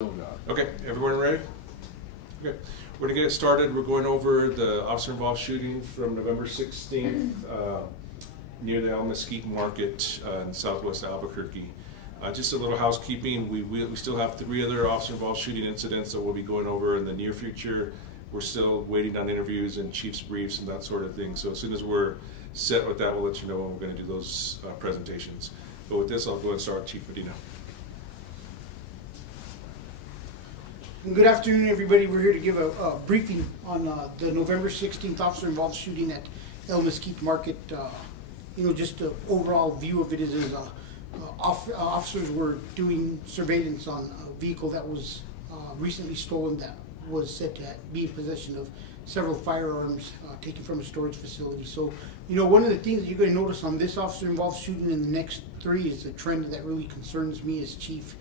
Okay, everyone ready? Okay, we're gonna get it started. We're going over the officer-involved shooting from November 16th near the Mezquite Market in southwest Albuquerque. Just a little housekeeping. We still have 3 other officer-involved shooting incidents that we'll be going over in the near future. We're still waiting on interviews and chief's briefs and that sort of thing. So as soon as we're set with that, we'll let you know when we're going to do those presentations. But with this, I'll go and start with Chief Medina. Good afternoon, everybody. We're here to give a briefing on the November 16th officer-involved shooting at Mezquite Market. Just an overall view of it is officers were doing surveillance on a vehicle that was recently stolen that was said to be in possession of several firearms taken from a storage facility. So, one of the things that you're going to notice on this officer-involved shooting in the next 3 is a trend that really concerns me as chief.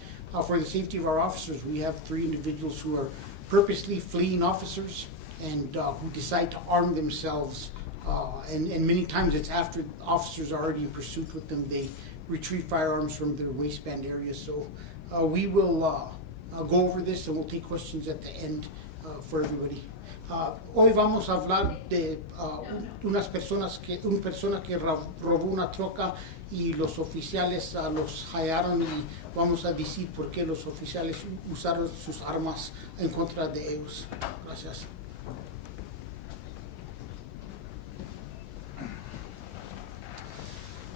For the safety of our officers, we have 3 individuals who are purposely fleeing officers and who decide to arm themselves. And many times it's after officers are already in pursuit with them, they retrieve firearms from their waistband area. So we will go over this and we'll take questions at the end for everybody. Hoy vamos a hablar de una persona que robó una troca y los oficiales los hallaron, y vamos a decir por qué los oficiales usaron sus armas en contra de ellos. Gracias.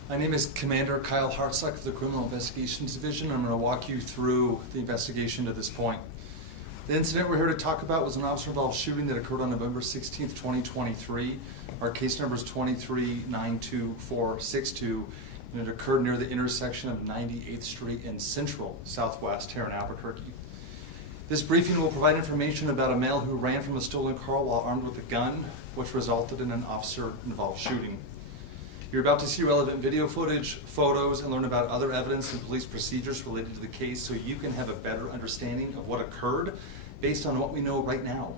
My name is Commander Kyle Hartsock of the Criminal Investigations Division. I'm going to walk you through the investigation to this point. The incident we're here to talk about was an officer-involved shooting that occurred on November 16th, 2023. Our case number is 2392462, and it occurred near the intersection of 98th Street and Central Southwest here in Albuquerque. This briefing will provide information about a male who ran from a stolen car while armed with a gun, which resulted in an officer-involved shooting. You're about to see relevant video footage, photos, and learn about other evidence and police procedures related to the case so you can have a better understanding of what occurred based on what we know right now.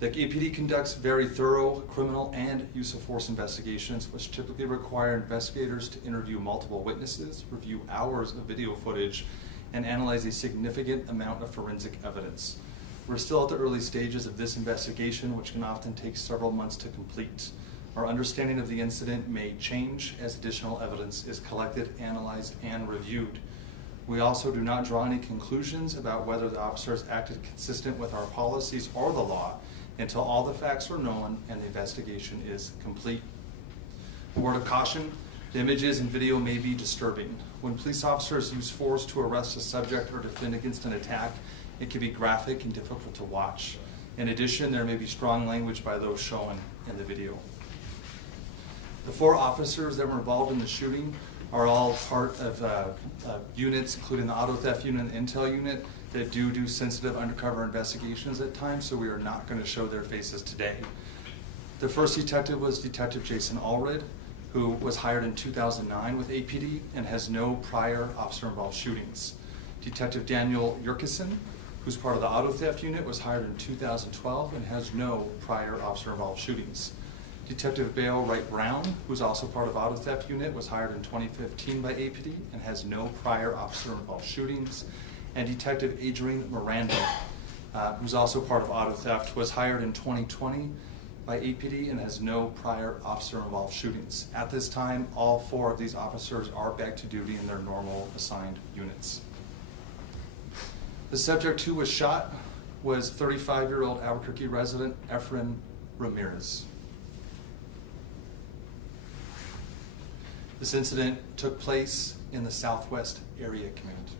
The APD conducts very thorough criminal and use of force investigations, which typically require investigators to interview multiple witnesses, review hours of video footage, and analyze a significant amount of forensic evidence. We're still at the early stages of this investigation, which can often take several months to complete. Our understanding of the incident may change as additional evidence is collected, analyzed, and reviewed. We also do not draw any conclusions about whether the officers acted consistent with our policies or the law until all the facts are known and the investigation is complete. A word of caution, the images and video may be disturbing. When police officers use force to arrest a subject or defend against an attack, it can be graphic and difficult to watch. In addition, there may be strong language by those shown in the video. The 4 officers that were involved in the shooting are all part of units, including the auto theft unit and intel unit, that do sensitive undercover investigations at times, so we are not going to show their faces today. The first detective was Detective Jason Allred, who was hired in 2009 with APD and has no prior officer-involved shootings. Detective Daniel Yurkison, who's part of the auto theft unit, was hired in 2012 and has no prior officer-involved shootings. Detective Bale Wright Brown, who's also part of Auto Theft Unit, was hired in 2015 by APD and has no prior officer-involved shootings. And Detective Adrian Miranda, who's also part of Auto Theft, was hired in 2020 by APD and has no prior officer-involved shootings. At this time, all 4 of these officers are back to duty in their normal assigned units. The subject who was shot was 35-year-old Albuquerque resident Efren Ramirez. This incident took place in the Southwest Area Command.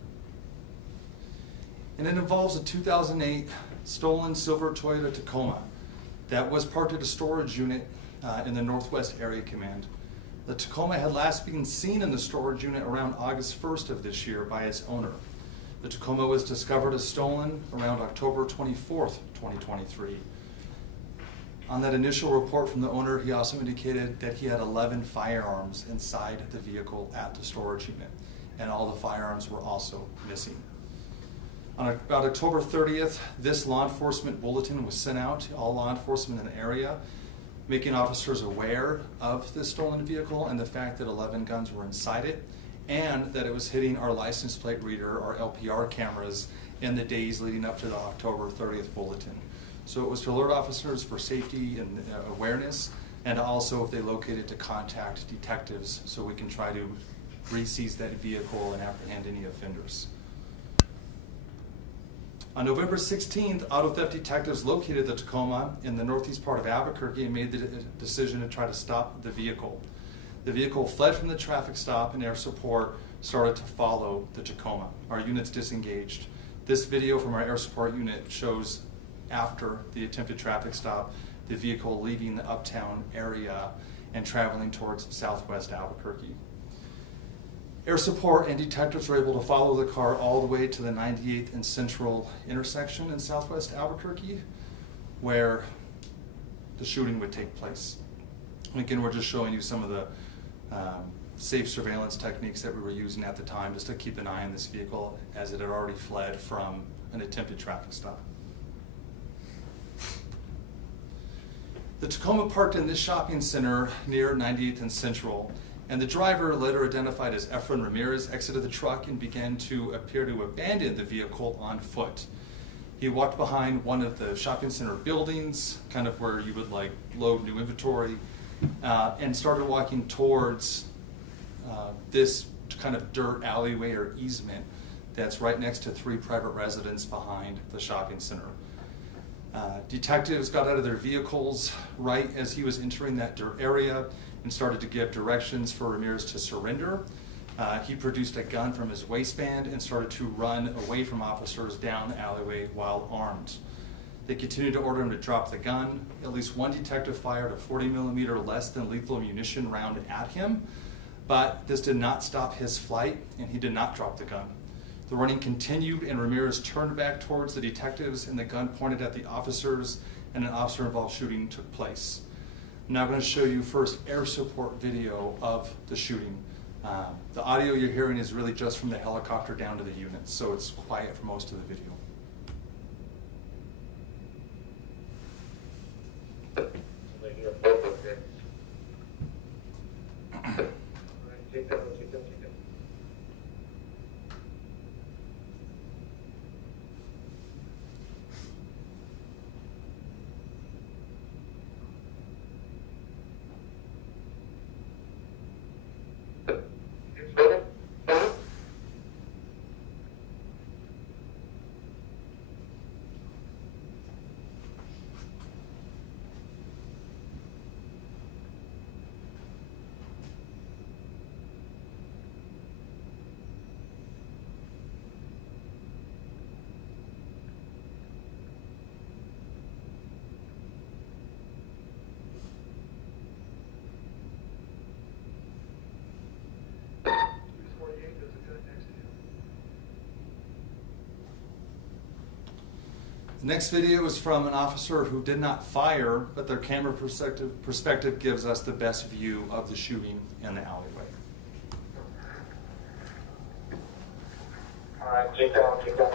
And it involves a 2008 stolen silver Toyota Tacoma that was parked at a storage unit in the Northwest Area Command. The Tacoma had last been seen in the storage unit around August 1st of this year by its owner. The Tacoma was discovered as stolen around October 24th, 2023. On that initial report from the owner, he also indicated that he had 11 firearms inside the vehicle at the storage unit, and all the firearms were also missing. On about October 30th, this law enforcement bulletin was sent out to all law enforcement in the area, making officers aware of this stolen vehicle and the fact that 11 guns were inside it, and that it was hitting our license plate reader, our LPR cameras, in the days leading up to the October 30th bulletin. So it was to alert officers for safety and awareness, and also if they located to contact detectives so we can try to re-seize that vehicle and apprehend any offenders. On November 16th, auto theft detectives located the Tacoma in the northeast part of Albuquerque and made the decision to try to stop the vehicle. The vehicle fled from the traffic stop, and air support started to follow the Tacoma. Our units disengaged. This video from our air support unit shows after the attempted traffic stop, the vehicle leaving the uptown area and traveling towards southwest Albuquerque. Air support and detectives were able to follow the car all the way to the 98th and Central intersection in southwest Albuquerque, where the shooting would take place. And again, we're just showing you some of the safe surveillance techniques that we were using at the time just to keep an eye on this vehicle, as it had already fled from an attempted traffic stop. The Tacoma parked in this shopping center near 98th and Central, and the driver, later identified as Efren Ramirez, exited the truck and began to appear to abandon the vehicle on foot. He walked behind one of the shopping center buildings, kind of where you would like load new inventory, and started walking towards this kind of dirt alleyway or easement that's right next to 3 private residences behind the shopping center. Detectives got out of their vehicles right as he was entering that dirt area and started to give directions for Ramirez to surrender. He produced a gun from his waistband and started to run away from officers down the alleyway while armed. They continued to order him to drop the gun. At least one detective fired a 40mm less than lethal munition round at him, but this did not stop his flight, and he did not drop the gun. The running continued, and Ramirez turned back towards the detectives, and the gun pointed at the officers, and an officer-involved shooting took place. I'm now going to show you first air support video of the shooting. The audio you're hearing is really just from the helicopter down to the units, so it's quiet for most of the video. The next video is from an officer who did not fire, but their camera perspective gives us the best view of the shooting in the alleyway. All right, keep going, keep going.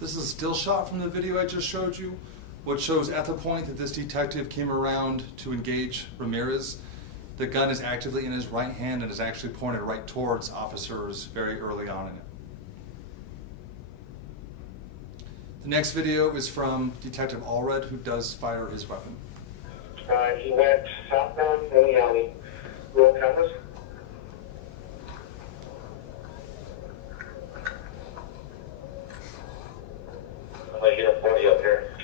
This is a still shot from the video I just showed you, which shows at the point that this detective came around to engage Ramirez, the gun is actively in his right hand and is actually pointed right towards officers very early on in it. The next video is from Detective Allred, who does fire his weapon. He went southbound in the alley. Roll cameras. I hear a 40 up here.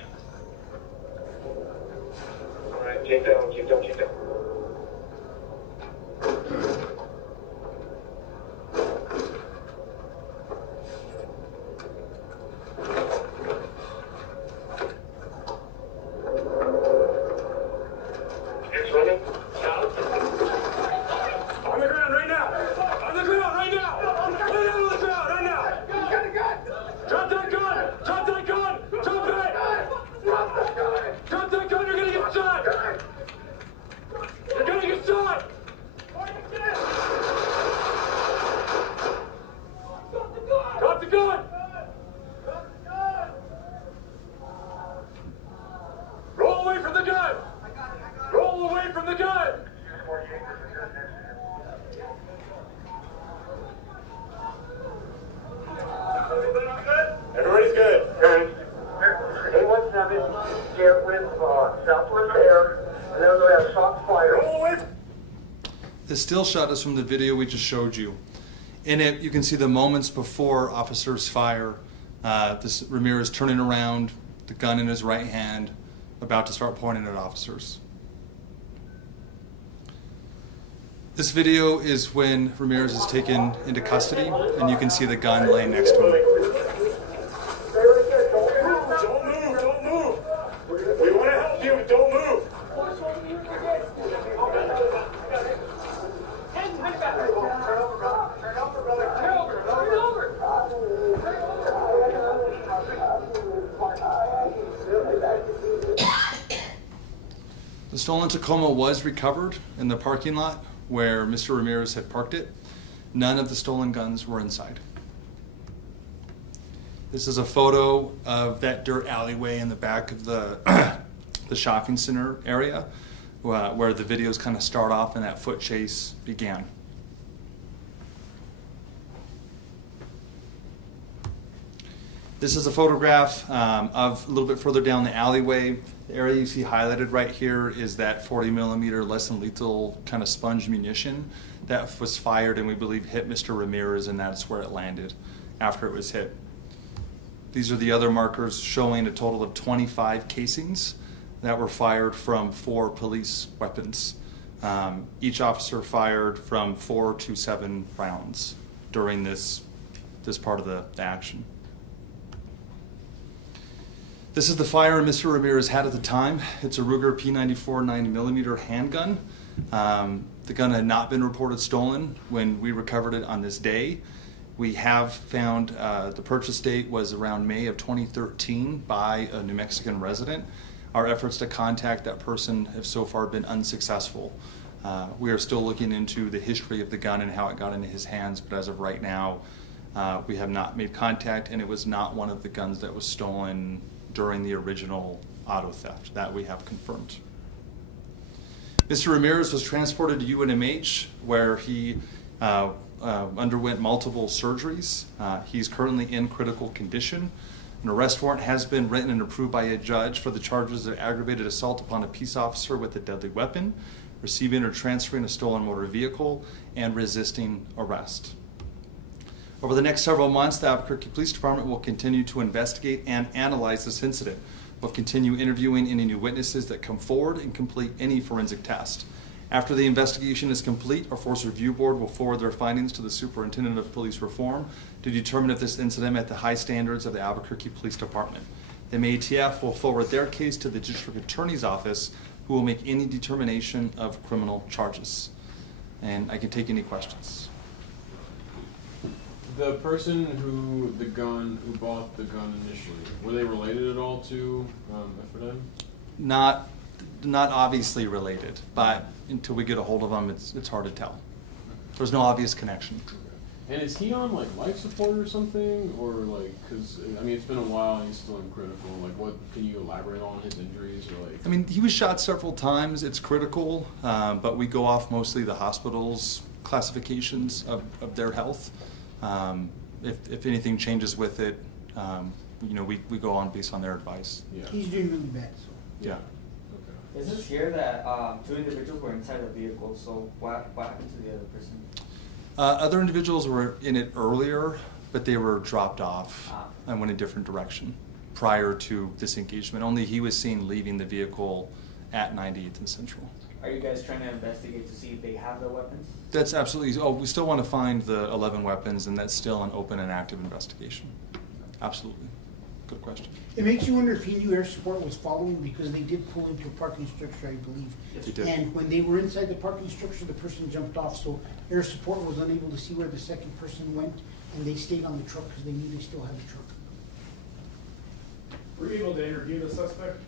All right, keep down, keep down, keep down. The still shot is from the video we just showed you. In it, you can see the moments before officers fire. This Ramirez turning around, the gun in his right hand, about to start pointing at officers. This video is when Ramirez is taken into custody, and you can see the gun laying next to him. Don't move. We want to help you, but don't move. The stolen Tacoma was recovered in the parking lot where Mr. Ramirez had parked it. None of the stolen guns were inside. This is a photo of that dirt alleyway in the back of the the shopping center area where the videos kind of start off and that foot chase began. This is a photograph of a little bit further down the alleyway. The area you see highlighted right here is that 40 millimeter less than lethal kind of sponge munition that was fired and we believe hit Mr. Ramirez, and that's where it landed after it was hit. These are the other markers showing a total of 25 casings that were fired from 4 police weapons. Each officer fired from 4 to 7 rounds during this part of the action. This is the firearm Mr. Ramirez had at the time. It's a Ruger P94 9mm handgun. The gun had not been reported stolen when we recovered it on this day. We have found the purchase date was around May of 2013 by a New Mexican resident. Our efforts to contact that person have so far been unsuccessful. We are still looking into the history of the gun and how it got into his hands, but as of right now, we have not made contact, and it was not one of the guns that was stolen during the original auto theft. That we have confirmed. Mr. Ramirez was transported to UNMH where he underwent multiple surgeries. He's currently in critical condition. An arrest warrant has been written and approved by a judge for the charges of aggravated assault upon a peace officer with a deadly weapon, receiving or transferring a stolen motor vehicle, and resisting arrest. Over the next several months, the Albuquerque Police Department will continue to investigate and analyze this incident. We'll continue interviewing any new witnesses that come forward and complete any forensic test. After the investigation is complete, our Force Review Board will forward their findings to the Superintendent of Police Reform to determine if this incident met the high standards of the Albuquerque Police Department. The MATF will forward their case to the District Attorney's Office, who will make any determination of criminal charges. And I can take any questions. The person who bought the gun initially, were they related at all to FNM? Not obviously related, but until we get a hold of them, it's hard to tell. There's no obvious connection. Okay. And is he on like life support or something, or like, because I mean it's been a while and he's still in critical. Like, what can you elaborate on his injuries or like? I mean, he was shot several times. It's critical, but we go off mostly the hospital's classifications of their health. If anything changes with it, we go on based on their advice. Yeah. He's doing really bad, so. Yeah. Okay. It says here that 2 individuals were inside the vehicle, so what happened to the other person? Other individuals were in it earlier, but they were dropped off and went a different direction prior to this engagement. Only he was seen leaving the vehicle at 98th and Central. Are you guys trying to investigate to see if they have the weapons? That's absolutely. Oh, we still want to find the 11 weapons, and that's still an open and active investigation. Absolutely. Good question. It makes you wonder if he knew air support was following, because they did pull into a parking structure, I believe. Yes, they did. And when they were inside the parking structure, the person jumped off, so air support was unable to see where the second person went, and they stayed on the truck because they knew they still had the truck. Were you able to interview the suspect?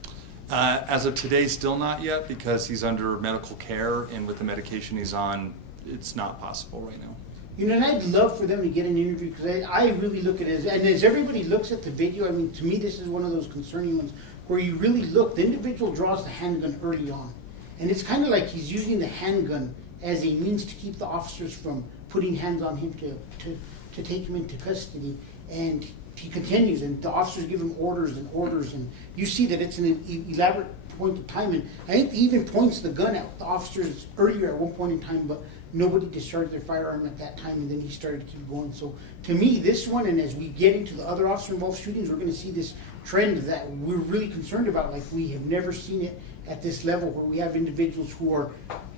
As of today, still not yet, because he's under medical care, and with the medication he's on, it's not possible right now. You know, and I'd love for them to get an interview, because I really look at it and as everybody looks at the video, I mean, to me, this is one of those concerning ones where you really look, the individual draws the handgun early on. And it's kind of like he's using the handgun as a means to keep the officers from putting hands on him to take him into custody. And he continues, and the officers give him orders and orders, and you see that it's an elaborate point in time, and I think he even points the gun at the officers earlier at one point in time, but nobody discharged their firearm at that time, and then he started to keep going. So to me, this one, and as we get into the other officer-involved shootings, we're gonna see this trend that we're really concerned about. Like, we have never seen it at this level, where we have individuals who are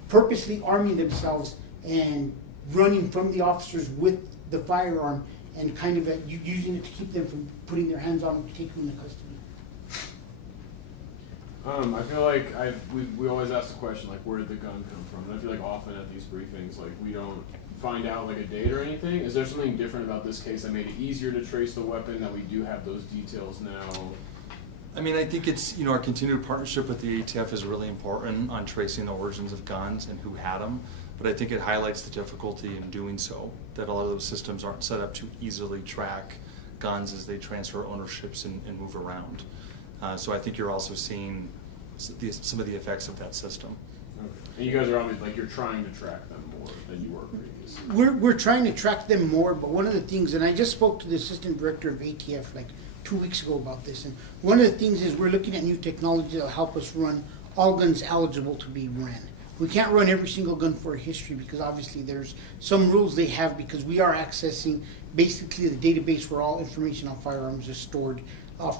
purposely arming themselves and running from the officers with the firearm and kind of using it to keep them from putting their hands on them to take them into custody. I feel like we always ask the question, like, where did the gun come from? And I feel like often at these briefings, like, we don't find out like a date or anything. Is there something different about this case that made it easier to trace the weapon, that we do have those details now? I mean, I think it's, our continued partnership with the ATF is really important on tracing the origins of guns and who had them. But I think it highlights the difficulty in doing so, that a lot of those systems aren't set up to easily track guns as they transfer ownerships and move around. So I think you're also seeing some of the effects of that system. Okay. And you guys are obviously, like, you're trying to track them more than you were previously. We're trying to track them more, but one of the things, and I just spoke to the assistant director of ATF like 2 weeks ago about this, and one of the things is we're looking at new technology that will help us run all guns eligible to be ran. We can't run every single gun for a history, because obviously there's some rules they have, because we are accessing basically the database where all information on firearms is stored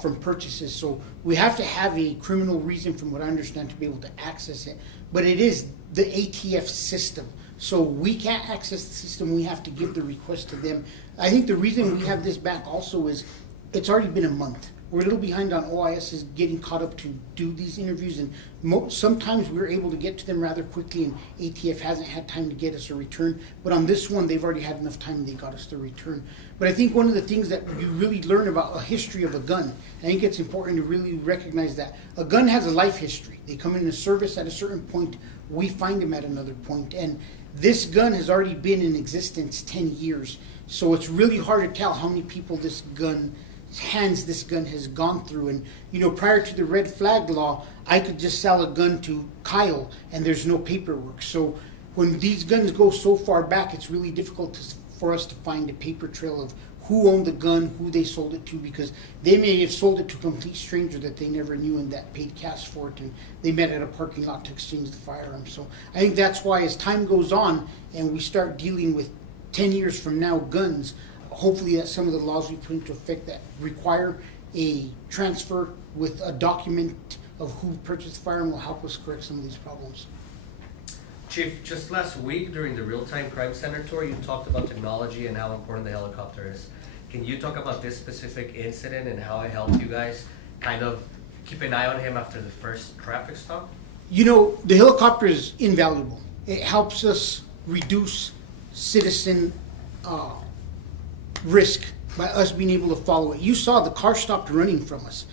from purchases. So we have to have a criminal reason, from what I understand, to be able to access it. But it is the ATF system. So we can't access the system, we have to give the request to them. I think the reason we have this back also is it's already been a month. We're a little behind on OIS is getting caught up to do these interviews, and sometimes we're able to get to them rather quickly, and ATF hasn't had time to get us a return. But on this one, they've already had enough time and they got us the return. But I think one of the things that you really learn about a history of a gun, I think it's important to really recognize that a gun has a life history. They come into service at a certain point, we find them at another point. And this gun has already been in existence 10 years. So it's really hard to tell how many people this gun has gone through. And prior to the red flag law, I could just sell a gun to Kyle and there's no paperwork. So when these guns go so far back, it's really difficult for us to find a paper trail of who owned the gun, who they sold it to, because they may have sold it to a complete stranger that they never knew and that paid cash for it, and they met at a parking lot to exchange the firearm. So I think that's why, as time goes on and we start dealing with 10 years from now guns, hopefully that some of the laws we put into effect that require a transfer with a document of who purchased the firearm will help us correct some of these problems. Chief, just last week during the Real-Time Crime Center tour, you talked about technology and how important the helicopter is. Can you talk about this specific incident and how it helped you guys kind of keep an eye on him after the first traffic stop? The helicopter is invaluable. It helps us reduce citizen risk by us being able to follow it. You saw the car stopped running from us.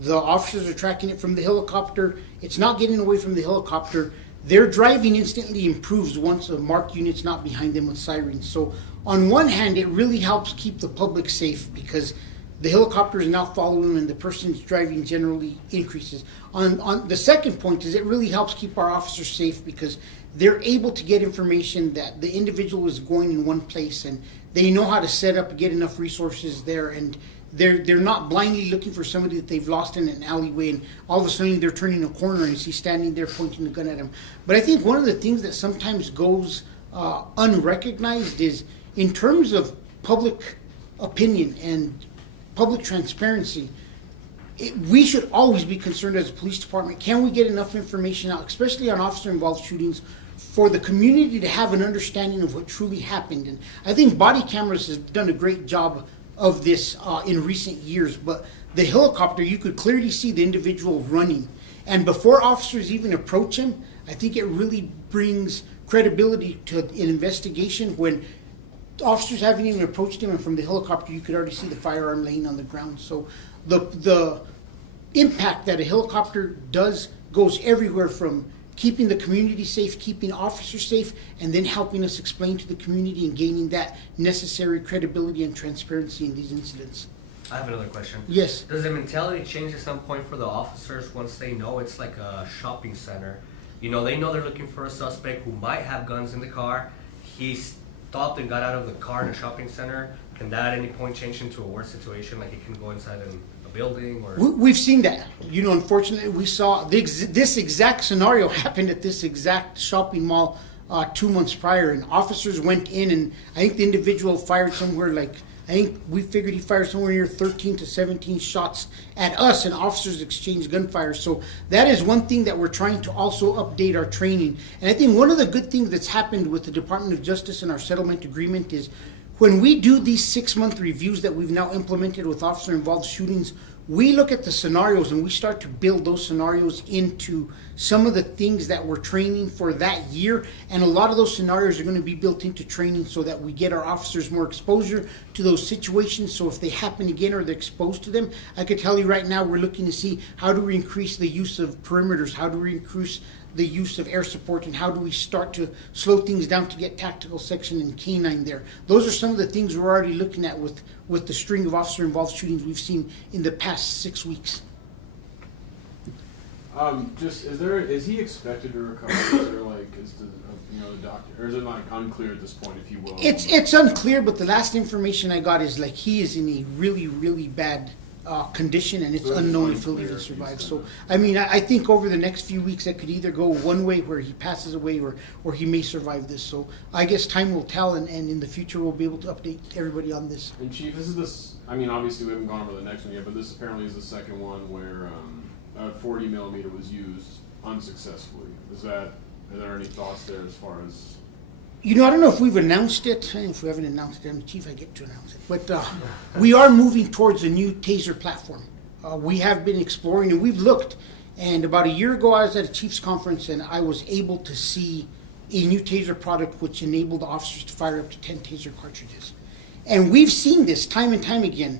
The officers are tracking it from the helicopter. It's not getting away from the helicopter. Their driving instantly improves once a marked unit's not behind them with sirens. So on one hand, it really helps keep the public safe because the helicopter is now following them and the person's driving generally increases. On the second point is it really helps keep our officers safe because they're able to get information that the individual is going in one place and they know how to set up and get enough resources there, and they're not blindly looking for somebody that they've lost in an alleyway and all of a sudden they're turning a corner and he's standing there pointing the gun at him. But I think one of the things that sometimes goes unrecognized is in terms of public opinion and public transparency, we should always be concerned as a police department, can we get enough information out, especially on officer-involved shootings, for the community to have an understanding of what truly happened. And I think body cameras has done a great job of this in recent years, but the helicopter, you could clearly see the individual running. And before officers even approach him, I think it really brings credibility to an investigation when officers haven't even approached him, and from the helicopter you could already see the firearm laying on the ground. So the impact that a helicopter does goes everywhere, from keeping the community safe, keeping officers safe, and then helping us explain to the community and gaining that necessary credibility and transparency in these incidents. I have another question. Yes. Does the mentality change at some point for the officers once they know it's like a shopping center? They know they're looking for a suspect who might have guns in the car. He stopped and got out of the car in a shopping center. Can that at any point change into a worse situation, like he can go inside a building or? We've seen that. You know, unfortunately, we saw this exact scenario happened at this exact shopping mall 2 months prior, and officers went in, and I think the individual fired somewhere like, I think we figured he fired somewhere near 13 to 17 shots at us, and officers exchanged gunfire. So that is one thing that we're trying to also update our training. And I think one of the good things that's happened with the Department of Justice and our settlement agreement is when we do these 6-month reviews that we've now implemented with officer-involved shootings, we look at the scenarios and we start to build those scenarios into some of the things that we're training for that year. And a lot of those scenarios are going to be built into training so that we get our officers more exposure to those situations. So if they happen again or they're exposed to them, I could tell you right now we're looking to see how do we increase the use of perimeters, how do we increase the use of air support, and how do we start to slow things down to get tactical section and canine there. Those are some of the things we're already looking at with the string of officer-involved shootings we've seen in the past 6 weeks. Is he expected to recover? Is there like, the doctor, or is it like unclear at this point, if you will? It's unclear, but the last information I got is like he is in a really, really bad condition, and it's So unknown it's if he'll unclear even if he's survive. gonna- So, I mean, I think over the next few weeks it could either go one way where he passes away or he may survive this. So I guess time will tell, and in the future we'll be able to update everybody on this. And Chief, I mean, obviously we haven't gone over the next one yet, but this apparently is the second one where a 40 millimeter was used unsuccessfully. Are there any thoughts there as far as? You know, I don't know if we've announced it. If we haven't announced it, I'm the chief, I get to announce it. But we are moving towards a new taser platform. We have been exploring and we've looked. And about a year ago, I was at a chief's conference and I was able to see a new taser product which enabled the officers to fire up to 10 taser cartridges. And we've seen this time and time again.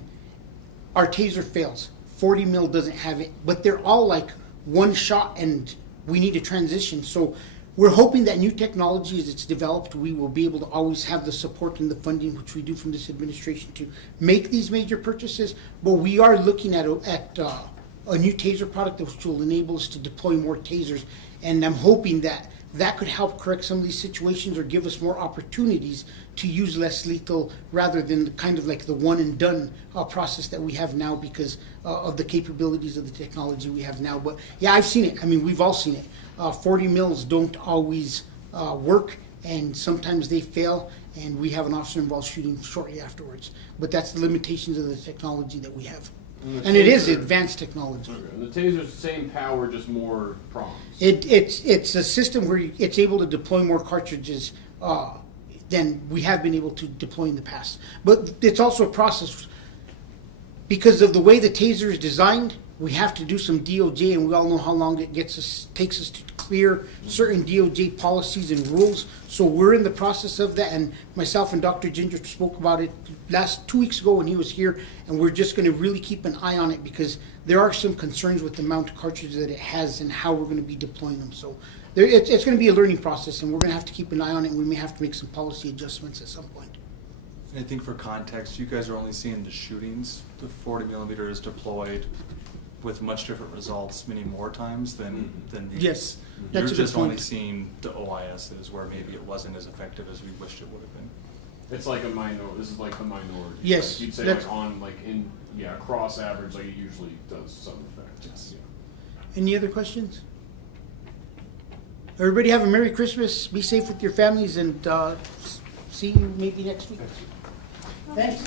Our taser fails. 40 mil doesn't have it, but they're all like one shot and we need a transition. So we're hoping that new technology, as it's developed, we will be able to always have the support and the funding, which we do from this administration, to make these major purchases. But we are looking at a new taser product which will enable us to deploy more tasers. And I'm hoping that that could help correct some of these situations or give us more opportunities to use less lethal rather than the kind of like the one and done process that we have now because of the capabilities of the technology we have now. But yeah, I've seen it. I mean, we've all seen it. 40 mils don't always work, and sometimes they fail, and we have an officer-involved shooting shortly afterwards. But that's the limitations of the technology that we have. And it is advanced technology. Okay. And the taser's the same power, just more prongs. It's a system where it's able to deploy more cartridges than we have been able to deploy in the past. But it's also a process. Because of the way the taser is designed, we have to do some DOJ, and we all know how long it takes us to clear certain DOJ policies and rules. So we're in the process of that, and myself and Dr. Ginger spoke about it 2 weeks ago when he was here, and we're just going to really keep an eye on it because there are some concerns with the amount of cartridges that it has and how we're going to be deploying them. So it's going to be a learning process, and we're going to have to keep an eye on it, and we may have to make some policy adjustments at some point. I think for context, you guys are only seeing the shootings. The 40 millimeter is deployed with much different results many more times than these. Yes, You're that's a good just only point. seeing the OISs where maybe it wasn't as effective as we wished it would have been. It's like a minority. This is like the minority. Yes, Like you'd say that's- across average, like it usually does some effect. Yes. Yeah. Any other questions? Everybody have a Merry Christmas. Be safe with your families, and see you maybe next week. Thanks.